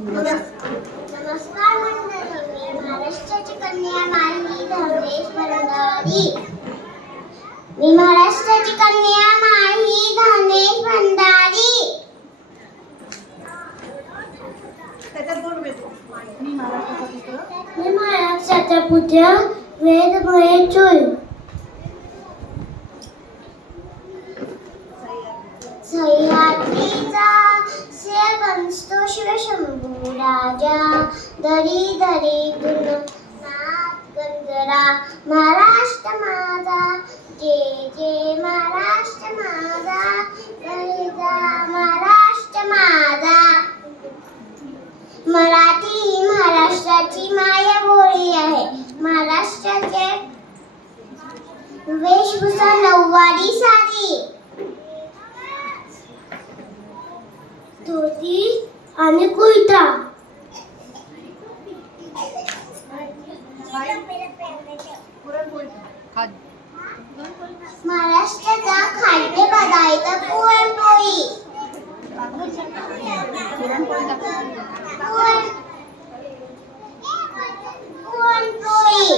नमस्कार मंडळी, मी महाराष्ट्राची कन्या माही धनेश भंडारी. मी महाराष्ट्राची कन्या माही धनेश भंडारी. मी महाराष्ट्राचा पुत्र वेद महेश्वर. सह्याद्रीचा सेवंतो शिवशंभू राजा. दरी दरी नाथ गंजरा. महाराष्ट्र माझा जय जय महाराष्ट्र माझा. दरिजा महाराष्ट्र माझा. मराठी महाराष्ट्राची मायबोली आहे. महाराष्ट्राचे वेशभूषा नऊवारी साडी, धोती आणि कुर्ता. महाराष्ट्राचा खाद्य पदार्थ पुरणपोळी. पुरणपोळी.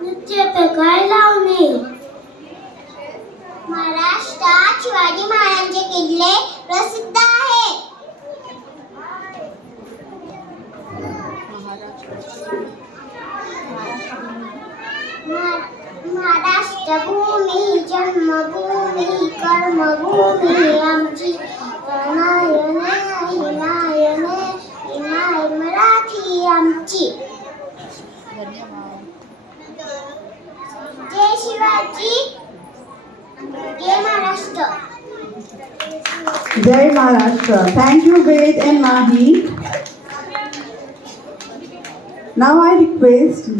नृत्य प्रकार लावणी. महाराष्ट्रात शिवाजी महाराजांचे किल्ले प्रसिद्ध आहे. महाराष्ट्र भूमी जन्मभूमी कर्मभूमी आमची. नाय मराठी आमची. जय शिवाजी, जय Maharashtra. Jai Maharashtra. Thank you, Ved and Mahi. Now I request